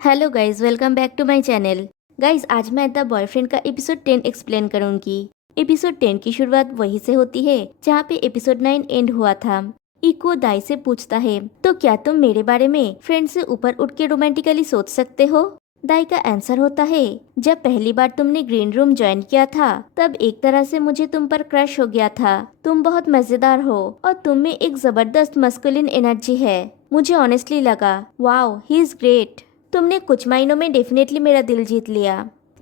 Hello guys, welcome back to my channel. Guys, आज मैं the boyfriend का episode 10 explain करूंगी। एपिसोड 10 की शुरुआत वहीं से होती है जहाँ पे एपिसोड 9 एंड हुआ था। इको दाई से पूछता है, तो क्या तुम मेरे बारे में फ्रेंड से ऊपर उठ के रोमांटिकली सोच सकते हो? दाई का आंसर होता है, जब पहली बार तुमने ग्रीन रूम ज्वाइन किया था तब एक तरह से मुझे तुम पर क्रश हो गया था। तुम बहुत मजेदार हो और तुम में एक जबरदस्त मस्कुलिन एनर्जी है। मुझे ऑनेस्टली लगा, वाओ ही इज ग्रेट। तुमने कुछ महीनों में डेफिनेटली मेरा दिल जीत लिया।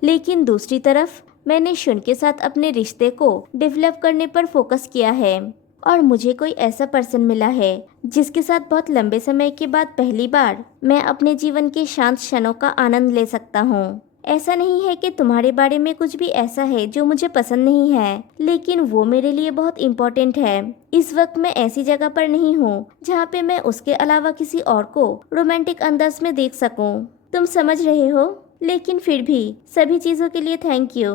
लेकिन दूसरी तरफ मैंने शुन के साथ अपने रिश्ते को डेवलप करने पर फोकस किया है और मुझे कोई ऐसा पर्सन मिला है जिसके साथ बहुत लंबे समय के बाद पहली बार मैं अपने जीवन के शांत क्षणों का आनंद ले सकता हूँ। ऐसा नहीं है कि तुम्हारे बारे में कुछ भी ऐसा है जो मुझे पसंद नहीं है, लेकिन वो मेरे लिए बहुत इम्पोर्टेंट है। इस वक्त मैं ऐसी जगह पर नहीं हूँ जहाँ पे मैं उसके अलावा किसी और को रोमांटिक अंदाज में देख सकूँ। तुम समझ रहे हो? लेकिन फिर भी सभी चीजों के लिए थैंक यू।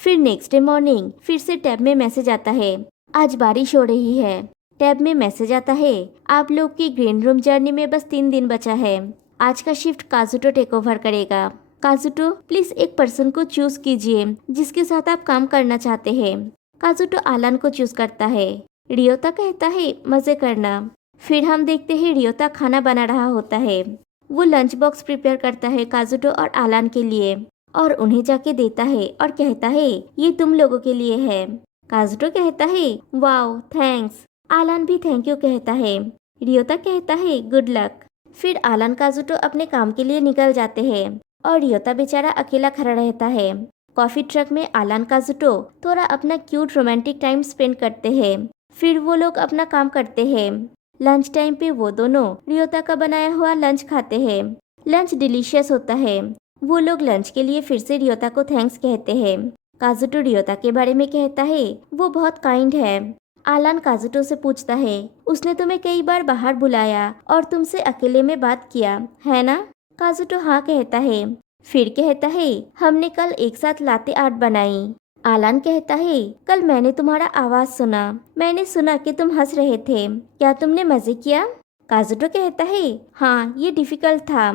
फिर नेक्स्ट डे मॉर्निंग फिर से टैब में मैसेज आता है, आज बारिश हो रही है। टैब में मैसेज आता है, आप लोग की ग्रीन रूम जर्नी में बस 3 दिन बचा है। आज का शिफ्ट काजुटो टेक ओवर करेगा। काजुटो, प्लीज एक पर्सन को चूज कीजिए जिसके साथ आप काम करना चाहते हैं। काजुटो आलान को चूज करता है। रियोता कहता है, मजे करना। फिर हम देखते हैं रियोता खाना बना रहा होता है। वो लंच बॉक्स प्रिपेयर करता है काजुटो और आलान के लिए और उन्हें जाके देता है और कहता है, ये तुम लोगों के लिए है। काजुटो कहता है, वाओ थैंक्स। आलान भी थैंक यू कहता है। रियोता कहता है, गुड लक। फिर आलान काजुटो अपने काम के लिए निकल जाते हैं और रियोता बेचारा अकेला खड़ा रहता है। कॉफी ट्रक में आलान काजुटो थोड़ा अपना क्यूट रोमांटिक टाइम स्पेंड करते हैं। फिर वो लोग अपना काम करते हैं। लंच टाइम पे वो दोनों रियोता का बनाया हुआ लंच खाते हैं। लंच डिलीशियस होता है। वो लोग लंच के लिए फिर से रियोता को थैंक्स कहते हैं। काजुटो रियोता के बारे में कहता है, वो बहुत काइंड है। आलान काजुटो से पूछता है, उसने तुम्हें कई बार बाहर बुलाया और तुमसे अकेले में बात किया है ना? काजुटो हाँ कहता है। फिर कहता है, हमने कल एक साथ लाते आर्ट बनाई। आलान कहता है, कल मैंने तुम्हारा आवाज सुना। मैंने सुना कि तुम हंस रहे थे। क्या तुमने मजे किया? काजुटो कहता है, हाँ ये डिफिकल्ट था।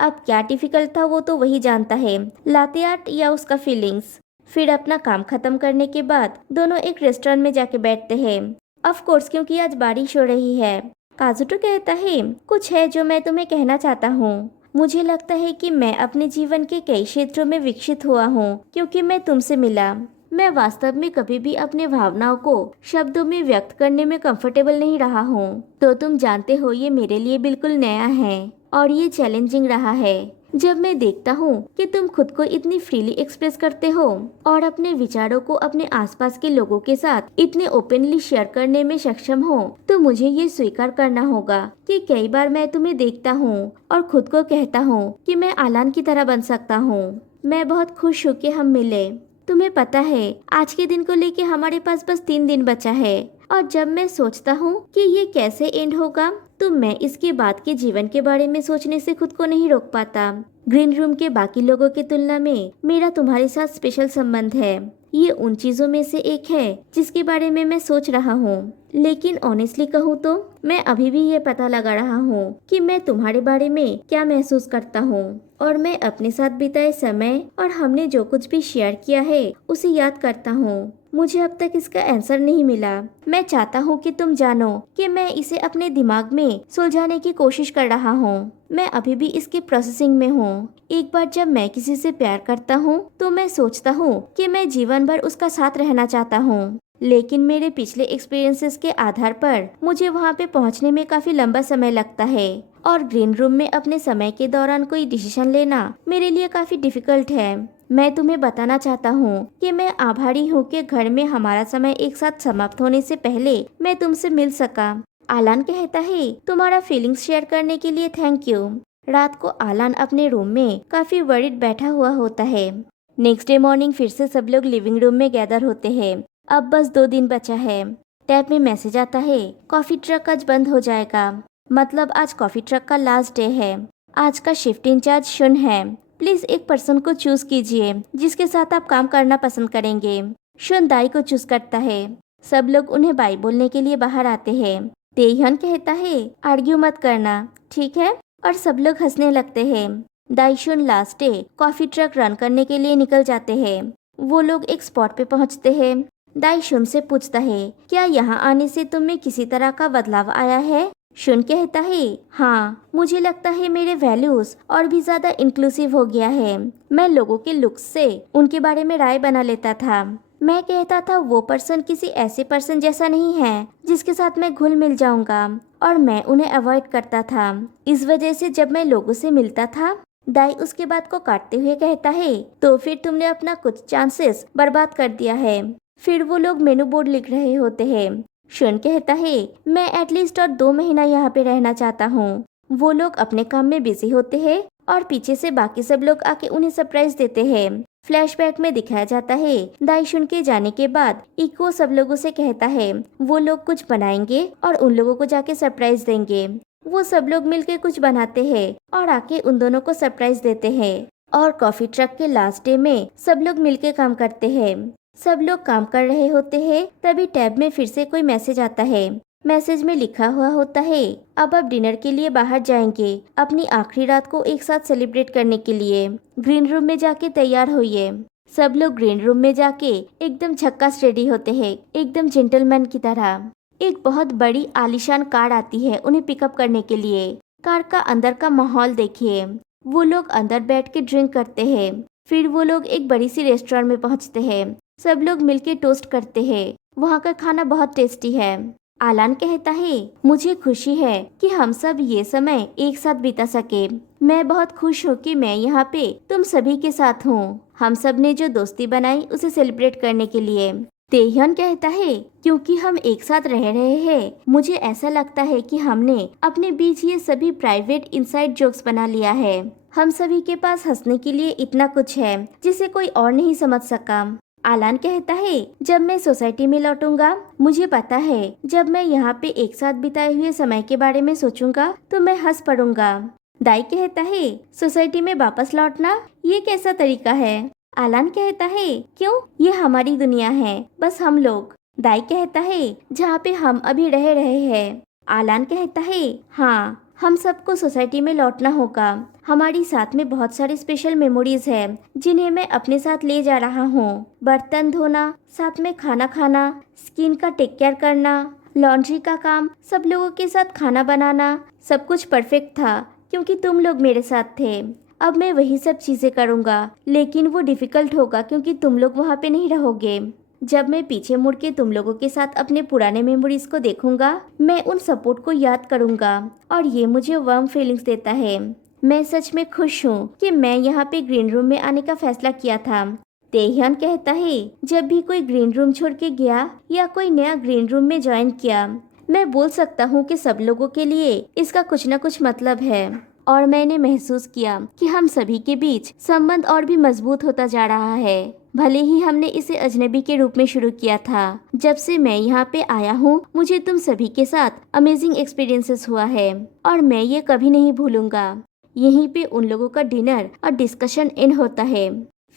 अब क्या डिफिकल्ट था वो तो वही जानता है, लाते आर्ट या उसका फीलिंग्स। फिर अपना काम खत्म करने के बाद दोनों एक रेस्टोरेंट में जाके बैठते हैं। ऑफ कोर्स, क्योंकि आज बारिश हो रही है। काजुटो कहता है, कुछ है जो मैं तुम्हें कहना चाहता हूँ। मुझे लगता है कि मैं अपने जीवन के कई क्षेत्रों में विकसित हुआ हूँ क्योंकि मैं तुमसे मिला। मैं वास्तव में कभी भी अपने भावनाओं को शब्दों में व्यक्त करने में कंफर्टेबल नहीं रहा हूँ। तो तुम जानते हो, ये मेरे लिए बिल्कुल नया है और ये चैलेंजिंग रहा है। जब मैं देखता हूँ कि तुम खुद को इतनी फ्रीली एक्सप्रेस करते हो और अपने विचारों को अपने आसपास के लोगों के साथ इतने ओपनली शेयर करने में सक्षम हो, तो मुझे ये स्वीकार करना होगा कि कई बार मैं तुम्हें देखता हूँ और खुद को कहता हूँ कि मैं आलान की तरह बन सकता हूँ। मैं बहुत खुश हूँ कि हम मिले। तुम्हें पता है, आज के दिन को लेके हमारे पास बस 3 दिन बचा है और जब मैं सोचता हूँ कि ये कैसे एंड होगा, तो मैं इसके बाद के जीवन के बारे में सोचने से खुद को नहीं रोक पाता। ग्रीन रूम के बाकी लोगों की तुलना में मेरा तुम्हारे साथ स्पेशल संबंध है। ये उन चीजों में से एक है जिसके बारे में मैं सोच रहा हूँ। लेकिन ऑनेस्टली कहूँ तो मैं अभी भी ये पता लगा रहा हूँ कि मैं तुम्हारे बारे में क्या महसूस करता हूँ और मैं अपने साथ बिताए समय और हमने जो कुछ भी शेयर किया है उसे याद करता हूँ। मुझे अब तक इसका आंसर नहीं मिला। मैं चाहता हूँ कि तुम जानो कि मैं इसे अपने दिमाग में सुलझाने की कोशिश कर रहा हूँ। मैं अभी भी इसकी प्रोसेसिंग में हूँ। एक बार जब मैं किसी से प्यार करता हूँ तो मैं सोचता हूँ कि मैं जीवन भर उसका साथ रहना चाहता हूँ, लेकिन मेरे पिछले एक्सपीरियंसेस के आधार पर मुझे वहाँ पे पहुँचने में काफी लंबा समय लगता है और ग्रीन रूम में अपने समय के दौरान कोई डिसीजन लेना मेरे लिए काफी डिफिकल्ट है। मैं तुम्हें बताना चाहता हूँ कि मैं आभारी हूँ कि घर में हमारा समय एक साथ समाप्त होने से पहले मैं तुमसे मिल सका। आलान कहता है, तुम्हारा फीलिंग्स शेयर करने के लिए थैंक यू। रात को आलान अपने रूम में काफी वरीड बैठा हुआ होता है। नेक्स्ट डे मॉर्निंग फिर से सब लोग लिविंग रूम में गैदर होते हैं। अब बस 2 दिन बचा है। टैब में मैसेज आता है, कॉफी ट्रक आज बंद हो जाएगा। मतलब आज कॉफी ट्रक का लास्ट डे है। आज का शिफ्ट इंचार्ज शुन है। प्लीज एक पर्सन को चूज कीजिए जिसके साथ आप काम करना पसंद करेंगे। शुन दाई को चूज करता है। सब लोग उन्हें बाय बोलने के लिए बाहर आते हैं। तेहन कहता है, आर्ग्यू मत करना, ठीक है? और सब लोग हंसने लगते हैं। दाइशुन last day coffee truck run करने के लिए निकल जाते हैं। वो लोग एक स्पॉट पे पहुंचते हैं। दाइशुन से पूछता है, क्या यहाँ आने से तुम में किसी तरह का बदलाव आया है? शुन कहता है, हाँ, मुझे लगता है मेरे वैल्यूज और भी ज्यादा इंक्लूसिव हो गया है। मैं लोगों के लुक्स से उनके बारे में राय बना लेता था। मैं कहता था वो पर्सन किसी ऐसे पर्सन जैसा नहीं है जिसके साथ मैं घुल मिल जाऊंगा, और मैं उन्हें अवॉइड करता था। इस वजह से जब मैं लोगों से मिलता था, दाई उसके बात को काटते हुए कहता है, तो फिर तुमने अपना कुछ चांसेस बर्बाद कर दिया है। फिर वो लोग मेनू बोर्ड लिख रहे होते हैं। शुन कहता है, मैं एटलीस्ट और 2 महीना यहाँ पे रहना चाहता हूँ। वो लोग अपने काम में बिजी होते हैं और पीछे से बाकी सब लोग आके उन्हें सरप्राइज देते हैं। फ्लैशबैक में दिखाया जाता है, दाइशुन के जाने के बाद इको सब लोगों से कहता है वो लोग कुछ बनाएंगे और उन लोगों को जाके सरप्राइज देंगे। वो सब लोग मिलके कुछ बनाते हैं और आके उन दोनों को सरप्राइज देते हैं। और कॉफी ट्रक के लास्ट डे में सब लोग मिलके काम करते हैं। सब लोग काम कर रहे होते हैं, तभी टैब में फिर से कोई मैसेज आता है। मैसेज में लिखा हुआ होता है, अब आप डिनर के लिए बाहर जाएंगे, अपनी आखिरी रात को एक साथ सेलिब्रेट करने के लिए। ग्रीन रूम में जाके तैयार होइए। सब लोग ग्रीन रूम में जाके एकदम झक्कास रेडी होते हैं, एकदम जेंटलमैन की तरह। एक बहुत बड़ी आलीशान कार आती है उन्हें पिकअप करने के लिए। कार का अंदर का माहौल देखिए। वो लोग अंदर बैठ के ड्रिंक करते हैं। फिर वो लोग एक बड़ी सी रेस्टोरेंट में पहुंचते हैं। सब लोग मिलके टोस्ट करते हैं। वहाँ का खाना बहुत टेस्टी है। आलान कहता है, मुझे खुशी है कि हम सब ये समय एक साथ बिता सके। मैं बहुत खुश हूँ कि मैं यहाँ पे तुम सभी के साथ हूँ। हम सब ने जो दोस्ती बनाई उसे सेलिब्रेट करने के लिए। तेहन कहता है, क्योंकि हम एक साथ रह रहे हैं, मुझे ऐसा लगता है कि हमने अपने बीच ये सभी प्राइवेट इनसाइड जोक्स बना लिया है। हम सभी के पास हंसने के लिए इतना कुछ है जिसे कोई और नहीं समझ सका। आलान कहता है, जब मैं सोसाइटी में लौटूंगा, मुझे पता है जब मैं यहाँ पे एक साथ बिताए हुए समय के बारे में सोचूंगा तो मैं हंस पड़ूंगा। दाई कहता है, सोसाइटी में वापस लौटना ये कैसा तरीका है? आलान कहता है, क्यों, ये हमारी दुनिया है, बस हम लोग। दाई कहता है, जहाँ पे हम अभी रह रहे हैं। आलान कहता है, हाँ, हम सबको सोसाइटी में लौटना होगा। हमारी साथ में बहुत सारी स्पेशल मेमोरीज है जिन्हें मैं अपने साथ ले जा रहा हूँ। बर्तन धोना, साथ में खाना खाना, स्किन का टेक केयर करना, लॉन्ड्री का काम, सब लोगों के साथ खाना बनाना, सब कुछ परफेक्ट था क्योंकि तुम लोग मेरे साथ थे। अब मैं वही सब चीजें करूँगा, लेकिन वो डिफिकल्ट होगा क्योंकि तुम लोग वहाँ पे नहीं रहोगे। जब मैं पीछे मुड़ के तुम लोगों के साथ अपने पुराने मेमोरीज को देखूंगा, मैं उन सपोर्ट को याद करूंगा और ये मुझे वार्म फीलिंग्स देता है। मैं सच में खुश हूँ कि मैं यहाँ पे ग्रीन रूम में आने का फैसला किया था। तेहन कहता है, जब भी कोई ग्रीन रूम छोड़ के गया या कोई नया ग्रीन रूम में ज्वाइन किया, मैं बोल सकता हूँ कि सब लोगों के लिए इसका कुछ न कुछ मतलब है। और मैंने महसूस किया कि हम सभी के बीच संबंध और भी मजबूत होता जा रहा है। भले ही हमने इसे अजनबी के रूप में शुरू किया था, जब से मैं यहाँ पे आया हूँ मुझे तुम सभी के साथ अमेजिंग एक्सपीरियंसेस हुआ है और मैं ये कभी नहीं भूलूंगा। यहीं पे उन लोगों का डिनर और डिस्कशन एंड होता है।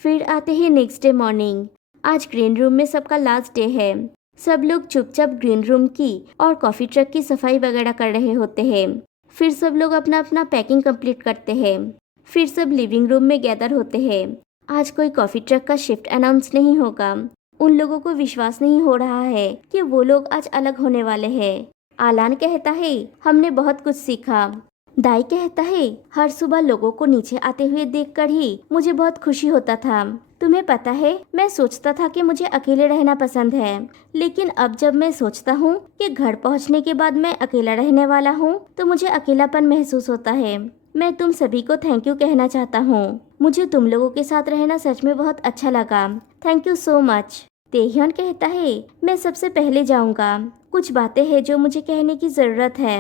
फिर आते हैं नेक्स्ट डे मॉर्निंग। आज ग्रीन रूम में सबका लास्ट डे है। सब लोग चुपचाप ग्रीन रूम की और कॉफी ट्रक की सफाई वगैरह कर रहे होते हैं। फिर सब लोग अपना अपना पैकिंग कंप्लीट करते हैं। फिर सब लिविंग रूम में गैदर होते हैं। आज कोई कॉफी ट्रक का शिफ्ट अनाउंस नहीं होगा। उन लोगों को विश्वास नहीं हो रहा है कि वो लोग आज अलग होने वाले हैं। आलान कहता है, हमने बहुत कुछ सीखा। दाई कहता है, हर सुबह लोगों को नीचे आते हुए देखकर ही मुझे बहुत खुशी होता था। तुम्हें पता है, मैं सोचता था कि मुझे अकेले रहना पसंद है, लेकिन अब जब मैं सोचता हूँ कि घर पहुँचने के बाद मैं अकेला रहने वाला हूँ तो मुझे अकेलापन महसूस होता है। मैं तुम सभी को थैंक यू कहना चाहता हूँ। मुझे तुम लोगों के साथ रहना सच में बहुत अच्छा लगा। Thank you so much. तेहन कहता है, मैं सबसे पहले जाऊंगा। कुछ बातें हैं जो मुझे कहने की जरूरत है।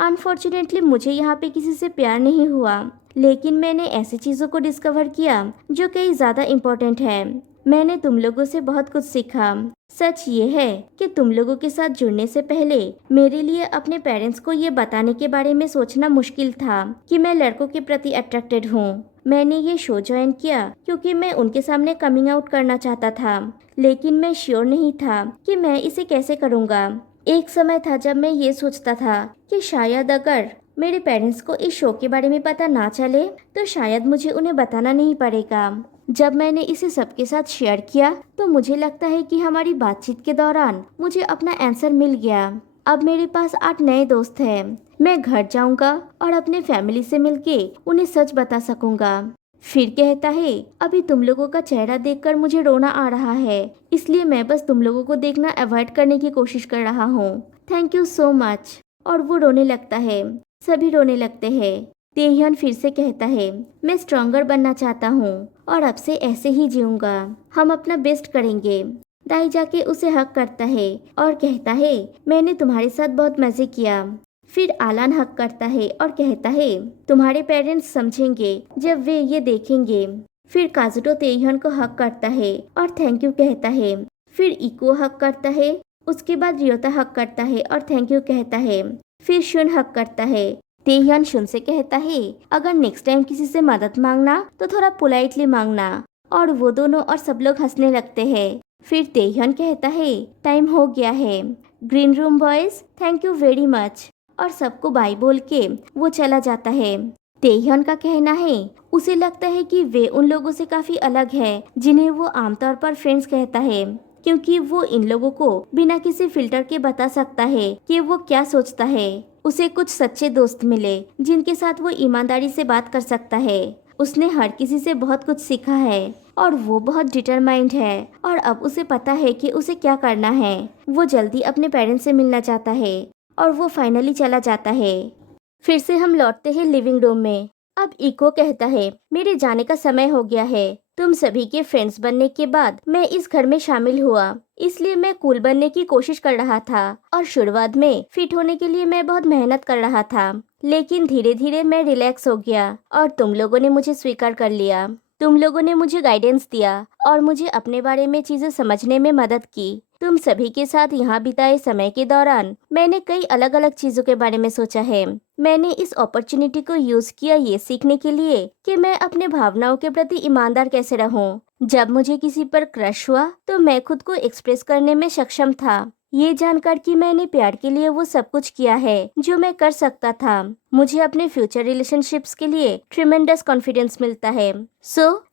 अनफॉर्चुनेटली मुझे यहाँ पे किसी से प्यार नहीं हुआ, लेकिन मैंने ऐसी चीजों को डिस्कवर किया जो कई ज्यादा इम्पोर्टेंट है। मैंने तुम लोगों से बहुत कुछ सीखा। सच ये है कि तुम लोगों के साथ जुड़ने से पहले मेरे लिए अपने पेरेंट्स को ये बताने के बारे में सोचना मुश्किल था कि मैं लड़कों के प्रति अट्रैक्टेड हूँ। मैंने ये शो ज्वाइन किया क्योंकि मैं उनके सामने कमिंग आउट करना चाहता था, लेकिन मैं श्योर नहीं था कि मैं इसे कैसे करूँगा। एक समय था जब मैं ये सोचता था कि शायद अगर मेरे पेरेंट्स को इस शो के बारे में पता ना चले तो शायद मुझे उन्हें बताना नहीं पड़ेगा। जब मैंने इसे सबके साथ शेयर किया तो मुझे लगता है कि हमारी बातचीत के दौरान मुझे अपना आंसर मिल गया। अब मेरे पास 8 नए दोस्त हैं। मैं घर जाऊंगा और अपने फैमिली से मिलके उन्हें सच बता सकूंगा। फिर कहता है, अभी तुम लोगों का चेहरा देखकर मुझे रोना आ रहा है, इसलिए मैं बस तुम लोगों को देखना अवॉइड करने की कोशिश कर रहा हूँ। Thank you so much. और वो रोने लगता है। सभी रोने लगते हैं। तेहन फिर से कहता है, मैं स्ट्रॉन्गर बनना चाहता हूँ और अब से ऐसे ही जीऊंगा। हम अपना बेस्ट करेंगे। दाई जाके उसे हक करता है और कहता है, मैंने तुम्हारे साथ बहुत मजे किया। फिर आलान हक करता है और कहता है, तुम्हारे पेरेंट्स समझेंगे जब वे ये देखेंगे। फिर काजुटो तेहन को हक करता है और थैंक यू कहता है। फिर इको हक करता है। उसके बाद रियोता हक करता है और थैंक यू कहता है। फिर शुन हक करता है। तेहन शुन से कहता है, अगर नेक्स्ट टाइम किसी से मदद मांगना तो थोड़ा पोलाइटली मांगना। और वो दोनों और सब लोग हंसने लगते हैं। फिर तेहन कहता है, टाइम हो गया है। Green room boys, thank you very much. और सबको बाय बोल के वो चला जाता है। तेहन का कहना है, उसे लगता है कि वे उन लोगों से काफी अलग है जिन्हें वो आमतौर पर फ्रेंड्स कहता है, क्योंकि वो इन लोगों को बिना किसी फिल्टर के बता सकता है कि वो क्या सोचता है। उसे कुछ सच्चे दोस्त मिले जिनके साथ वो ईमानदारी से बात कर सकता है। उसने हर किसी से बहुत कुछ सीखा है और वो बहुत डिटरमाइंड है और अब उसे पता है कि उसे क्या करना है। वो जल्दी अपने पेरेंट्स से मिलना चाहता है और वो फाइनली चला जाता है। फिर से हम लौटते हैं लिविंग रूम में। अब इको कहता है, मेरे जाने का समय हो गया है। तुम सभी के फ्रेंड्स बनने के बाद मैं इस घर में शामिल हुआ, इसलिए मैं कूल बनने की कोशिश कर रहा था और शुरुआत में फिट होने के लिए मैं बहुत मेहनत कर रहा था। लेकिन धीरे धीरे मैं रिलैक्स हो गया और तुम लोगों ने मुझे स्वीकार कर लिया। तुम लोगों ने मुझे गाइडेंस दिया और मुझे अपने बारे में चीजें समझने में मदद की। तुम सभी के साथ यहाँ बिताए समय के दौरान मैंने कई अलग अलग चीजों के बारे में सोचा है। मैंने इस अपॉर्चुनिटी को यूज किया ये सीखने के लिए कि मैं अपने भावनाओं के प्रति ईमानदार कैसे रहूं। जब मुझे किसी पर क्रश हुआ तो मैं खुद को एक्सप्रेस करने में सक्षम था। ये जानकर कि मैंने प्यार के लिए वो सब कुछ किया है जो मैं कर सकता था, मुझे अपने फ्यूचर रिलेशनशिप्स के लिए ट्रिमेंडस कॉन्फिडेंस मिलता है।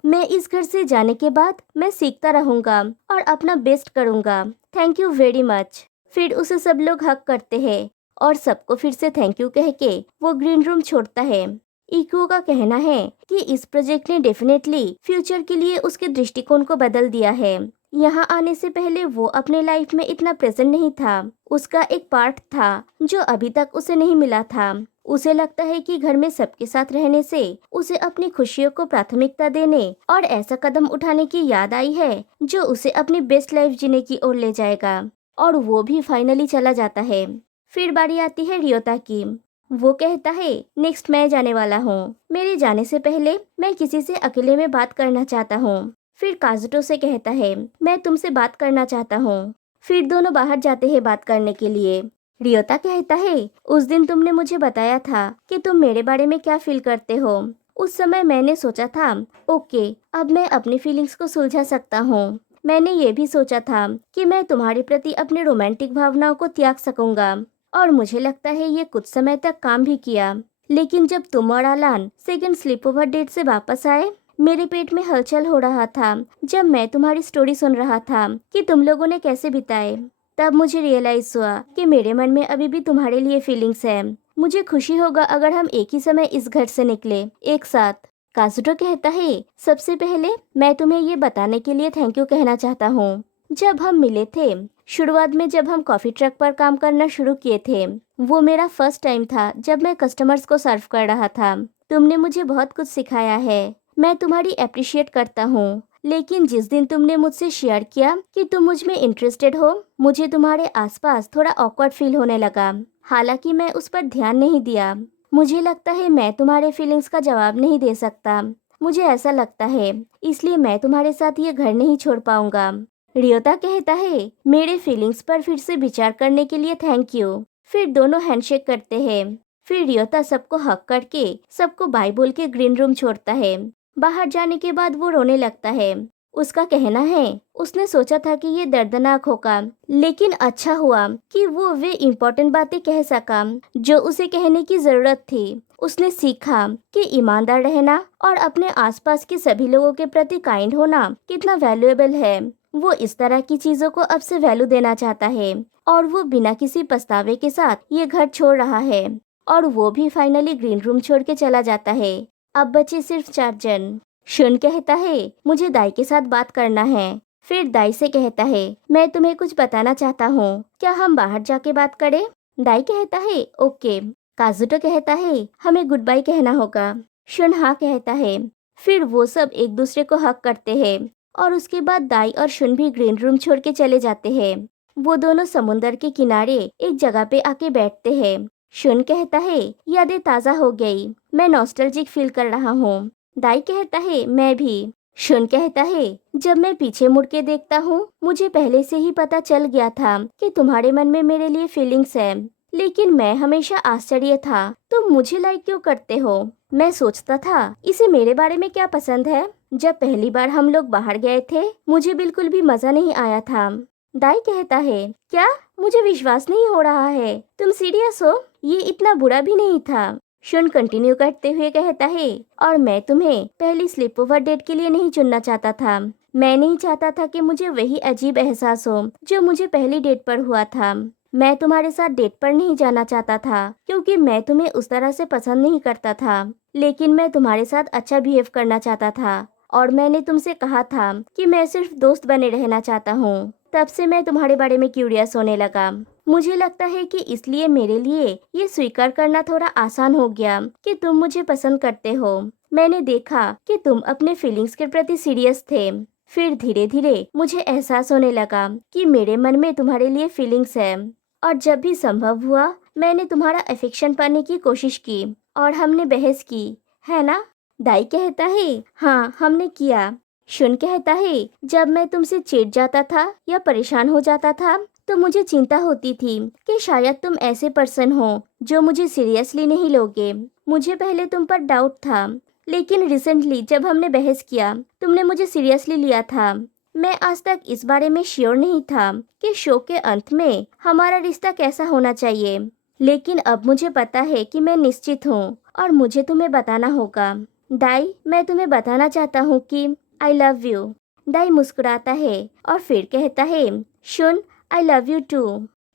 मैं इस घर से जाने के बाद मैं सीखता रहूंगा और अपना बेस्ट करूंगा। Thank you very much. फिर उसे सब लोग हक करते हैं और सबको फिर से थैंक यू कह के वो ग्रीन रूम छोड़ता है। इको का कहना है कि इस प्रोजेक्ट ने डेफिनेटली फ्यूचर के लिए उसके दृष्टिकोण को बदल दिया है। यहाँ आने से पहले वो अपने लाइफ में इतना प्रेजेंट नहीं था। उसका एक पार्ट था जो अभी तक उसे नहीं मिला था। उसे लगता है कि घर में सबके साथ रहने से उसे अपनी खुशियों को प्राथमिकता देने और ऐसा कदम उठाने की याद आई है जो उसे अपनी बेस्ट लाइफ जीने की ओर ले जाएगा। और वो भी फाइनली चला जाता है। फिर बारी आती है रियोता की। वो कहता है, नेक्स्ट मैं जाने वाला हूँ। मेरे जाने से पहले मैं किसी से अकेले में बात करना चाहता हूँ। फिर काजुटो से कहता है, मैं तुमसे बात करना चाहता हूँ। फिर दोनों बाहर जाते हैं बात करने के लिए। रियोता कहता है, उस दिन तुमने मुझे बताया था कि तुम मेरे बारे में क्या फील करते हो। उस समय मैंने सोचा था, ओके, अब मैं अपनी फीलिंग्स को सुलझा सकता हूँ। मैंने ये भी सोचा था कि मैं तुम्हारे प्रति अपने रोमांटिक भावनाओं को त्याग सकूंगा और मुझे लगता है ये कुछ समय तक काम भी किया। लेकिन जब तुम और आलान सेकंड स्लीप ओवर डेट से वापस आए, मेरे पेट में हलचल हो रहा था जब मैं तुम्हारी स्टोरी सुन रहा था कि तुम लोगों ने कैसे बिताए। तब मुझे रियलाइज हुआ कि मेरे मन में अभी भी तुम्हारे लिए फीलिंग्स है। मुझे खुशी होगा अगर हम एक ही समय इस घर से निकले एक साथ। काजुटो कहता है, सबसे पहले मैं तुम्हें ये बताने के लिए थैंक यू कहना चाहता हूँ। जब हम मिले थे शुरुआत में, जब हम कॉफी ट्रक पर काम करना शुरू किए थे, वो मेरा फर्स्ट टाइम था जब मैं कस्टमर्स को सर्व कर रहा था। तुमने मुझे बहुत कुछ सिखाया है। मैं तुम्हारी अप्रिशिएट करता हूँ। लेकिन जिस दिन तुमने मुझसे शेयर किया कि तुम मुझ में इंटरेस्टेड हो, मुझे तुम्हारे आसपास थोड़ा ऑकवर्ड फील होने लगा। हालांकि मैं उस पर ध्यान नहीं दिया। मुझे लगता है मैं तुम्हारे फीलिंग्स का जवाब नहीं दे सकता। मुझे ऐसा लगता है, इसलिए मैं तुम्हारे साथ ये घर नहीं छोड़ पाऊंगा। रियोता कहता है, मेरे फीलिंग्स पर फिर से विचार करने के लिए थैंक यू। फिर दोनों हैंडशेक करते हैं। फिर रियोता सबको हक करके सबको बाय बोल के ग्रीन रूम छोड़ता है। बाहर जाने के बाद वो रोने लगता है। उसका कहना है उसने सोचा था कि ये दर्दनाक होगा, लेकिन अच्छा हुआ कि वो वे इम्पोर्टेंट बातें कह सका जो उसे कहने की जरूरत थी। उसने सीखा कि ईमानदार रहना और अपने आसपास के सभी लोगों के प्रति काइंड होना कितना वैल्यूएबल है। वो इस तरह की चीजों को अब से वैल्यू देना चाहता है और वो बिना किसी पछतावे के साथ ये घर छोड़ रहा है। और वो भी फाइनली ग्रीन रूम छोड़ के चला जाता है। अब बचे सिर्फ 4 जन। शुन कहता है मुझे दाई के साथ बात करना है। फिर दाई से कहता है मैं तुम्हें कुछ बताना चाहता हूँ, क्या हम बाहर जाके बात करें? दाई कहता है ओके। काजुटो कहता है हमें गुड बाय कहना होगा। शुन हाँ कहता है। फिर वो सब एक दूसरे को हक करते हैं और उसके बाद दाई और शुन भी ग्रीन रूम छोड़ के चले जाते हैं। वो दोनों समुंदर के किनारे एक जगह पे आके बैठते हैं। शुन कहता है यादें ताज़ा हो गई, मैं नॉस्टैल्जिक फील कर रहा हूँ। दाई कहता है मैं भी। शुन कहता है जब मैं पीछे मुड़ के देखता हूँ मुझे पहले से ही पता चल गया था कि तुम्हारे मन में मेरे लिए फीलिंग्स है, लेकिन मैं हमेशा आश्चर्य था तुम मुझे लाइक क्यों करते हो। मैं सोचता था इसे मेरे बारे में क्या पसंद है। जब पहली बार हम लोग बाहर गए थे मुझे बिल्कुल भी मजा नहीं आया था। दाई कहता है क्या? मुझे विश्वास नहीं हो रहा है, तुम सीरियस हो? ये इतना बुरा भी नहीं था। शुन कंटिन्यू करते हुए कहता है और मैं तुम्हें पहली स्लीप ओवर डेट के लिए नहीं चुनना चाहता था। मैं नहीं चाहता था कि मुझे वही अजीब एहसास हो जो मुझे पहली डेट पर हुआ था। मैं तुम्हारे साथ डेट पर नहीं जाना चाहता था क्योंकि मैं तुम्हें उस तरह से पसंद नहीं करता था, लेकिन मैं तुम्हारे साथ अच्छा बिहेव करना चाहता था और मैंने तुमसे कहा था कि मैं सिर्फ दोस्त बने रहना चाहता हूँ। तब से मैं तुम्हारे बारे में क्यूरियस होने लगा। मुझे लगता है कि इसलिए मेरे लिए ये स्वीकार करना थोड़ा आसान हो गया कि तुम मुझे पसंद करते हो। मैंने देखा कि तुम अपने फीलिंग्स के प्रति सीरियस थे। फिर धीरे धीरे मुझे एहसास होने लगा कि मेरे मन में तुम्हारे लिए फीलिंग्स है और जब भी संभव हुआ मैंने तुम्हारा अफेक्शन पाने की कोशिश की और हमने बहस की, है ना? दाई कहता है हाँ हमने किया। शुन कहता है जब मैं तुमसे चिढ़ जाता था या परेशान हो जाता था तो मुझे चिंता होती थी कि शायद तुम ऐसे पर्सन हो जो मुझे सीरियसली नहीं लोगे। मुझे पहले तुम पर डाउट था, लेकिन रिसेंटली जब हमने बहस किया तुमने मुझे सीरियसली लिया था। मैं आज तक इस बारे में श्योर नहीं था कि शो के अंत में हमारा रिश्ता कैसा होना चाहिए, लेकिन अब मुझे पता है कि मैं निश्चित हूँ और मुझे तुम्हें बताना होगा। दाई मैं तुम्हें बताना चाहता हूँ कि आई लव यू। दाई मुस्कुराता है और फिर कहता है शुन आई लव यू टू।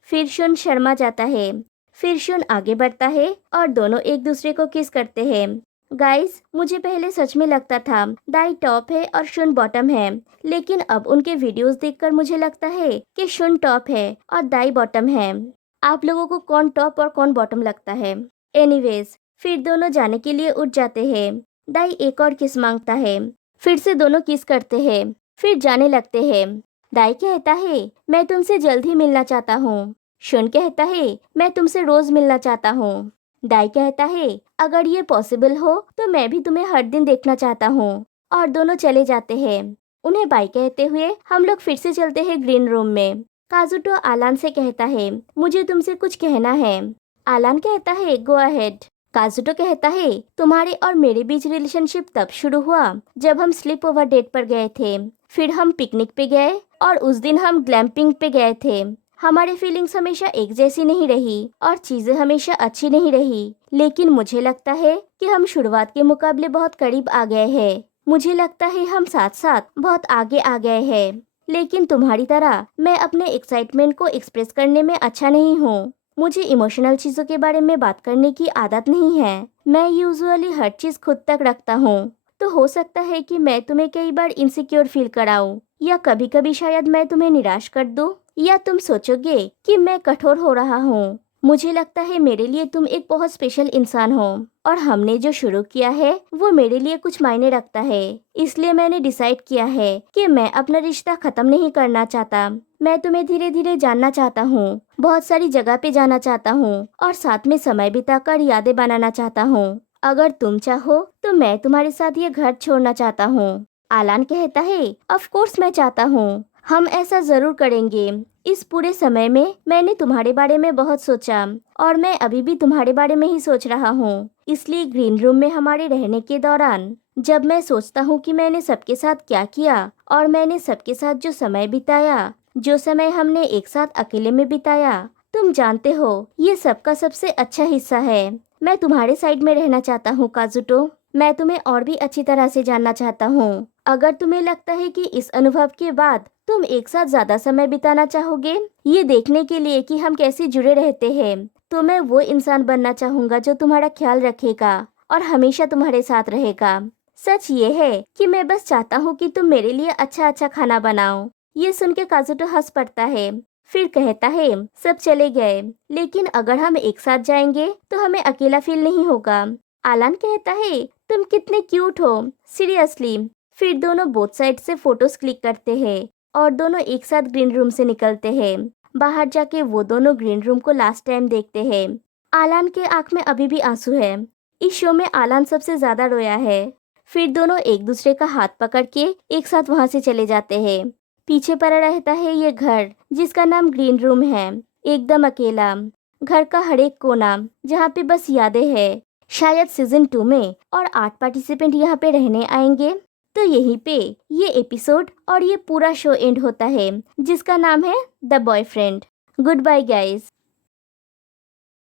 फिर शुन शर्मा जाता है। फिर शुन आगे बढ़ता है और दोनों एक दूसरे को किस करते हैं। गाइस मुझे पहले सच में लगता था दाई टॉप है और शुन बॉटम है, लेकिन अब उनके वीडियोस देखकर मुझे लगता है कि शुन टॉप है और दाई बॉटम है। आप लोगों को कौन टॉप और कौन बॉटम लगता है? एनीवेज फिर दोनों जाने के लिए उठ जाते हैं। दाई एक और किस मांगता है। फिर से दोनों किस करते हैं, फिर जाने लगते हैं। दाई कहता है मैं तुमसे जल्द ही मिलना चाहता हूँ। शुन कहता है मैं तुमसे रोज मिलना चाहता हूँ। दाई कहता है अगर ये पॉसिबल हो तो मैं भी तुम्हें हर दिन देखना चाहता हूँ। और दोनों चले जाते हैं। उन्हें बाय कहते हुए हम लोग फिर से चलते हैं ग्रीन रूम में। काजुटो आलान से कहता है मुझे तुमसे कुछ कहना है। आलान कहता है गो अहेड। काजुटो कहता है तुम्हारे और मेरे बीच रिलेशनशिप तब शुरू हुआ जब हम स्लीप ओवर डेट पर गए थे। फिर हम पिकनिक पे गए और उस दिन हम ग्लैम्पिंग पे गए थे। हमारी फीलिंग्स हमेशा एक जैसी नहीं रही और चीजें हमेशा अच्छी नहीं रही, लेकिन मुझे लगता है कि हम शुरुआत के मुकाबले बहुत करीब आ गए हैं। मुझे लगता है हम साथ साथ बहुत आगे आ गए हैं, लेकिन तुम्हारी तरह मैं अपने एक्साइटमेंट को एक्सप्रेस करने में अच्छा नहीं हूँ। मुझे इमोशनल चीजों के बारे में बात करने की आदत नहीं है। मैं यूजुअली हर चीज खुद तक रखता हूँ। तो हो सकता है कि मैं तुम्हें कई बार इनसिक्योर फील कराऊं या कभी कभी शायद मैं तुम्हें निराश कर दूं या तुम सोचोगे कि मैं कठोर हो रहा हूँ। मुझे लगता है मेरे लिए तुम एक बहुत स्पेशल इंसान हो और हमने जो शुरू किया है वो मेरे लिए कुछ मायने रखता है। इसलिए मैंने डिसाइड किया है कि मैं अपना रिश्ता खत्म नहीं करना चाहता। मैं तुम्हें धीरे धीरे जानना चाहता हूँ, बहुत सारी जगह पे जाना चाहता हूँ और साथ में समय बिताकर यादें बनाना चाहता हूँ। अगर तुम चाहो तो मैं तुम्हारे साथ ये घर छोड़ना चाहता हूँ। आलान कहता है ऑफ कोर्स मैं चाहता हूँ, हम ऐसा जरूर करेंगे। इस पूरे समय में मैंने तुम्हारे बारे में बहुत सोचा और मैं अभी भी तुम्हारे बारे में ही सोच रहा हूँ। इसलिए ग्रीन रूम में हमारे रहने के दौरान जब मैं सोचता हूँ कि मैंने सबके साथ क्या किया और मैंने सबके साथ जो समय बिताया, जो समय हमने एक साथ अकेले में बिताया, तुम जानते हो ये सबका सबसे अच्छा हिस्सा है। मैं तुम्हारे साइड में रहना चाहता हूँ काजुटो। मैं तुम्हें और भी अच्छी तरह से जानना चाहता हूँ। अगर तुम्हें लगता है कि इस अनुभव के बाद तुम एक साथ ज्यादा समय बिताना चाहोगे, ये देखने के लिए कि हम कैसे जुड़े रहते हैं, तो मैं वो इंसान बनना चाहूंगा जो तुम्हारा ख्याल रखेगा और हमेशा तुम्हारे साथ रहेगा। सच ये है कि मैं बस चाहता हूँ कि तुम मेरे लिए अच्छा अच्छा खाना बनाओ। ये सुन के काजुटो हंस पड़ता है, फिर कहता है सब चले गए, लेकिन अगर हम एक साथ जाएंगे तो हमें अकेला फील नहीं होगा। आलान कहता है तुम कितने क्यूट हो, सीरियसली। फिर दोनों बोथ साइड से फोटोज क्लिक करते हैं और दोनों एक साथ ग्रीन रूम से निकलते हैं। बाहर जाके वो दोनों ग्रीन रूम को लास्ट टाइम देखते हैं। आलान के आंख में अभी भी आंसू है। इस शो में आलान सबसे ज्यादा रोया है। फिर दोनों एक दूसरे का हाथ पकड़ के एक साथ वहां से चले जाते हैं। पीछे पड़ा रहता है ये घर जिसका नाम ग्रीन रूम है, एकदम अकेला। घर का हर एक कोना जहाँ पे बस यादें हैं। शायद सीजन 2 में और 8 पार्टिसिपेंट यहाँ पे रहने आएंगे। तो यहीं पे ये एपिसोड और ये पूरा शो एंड होता है जिसका नाम है the boyfriend. Good bye guys.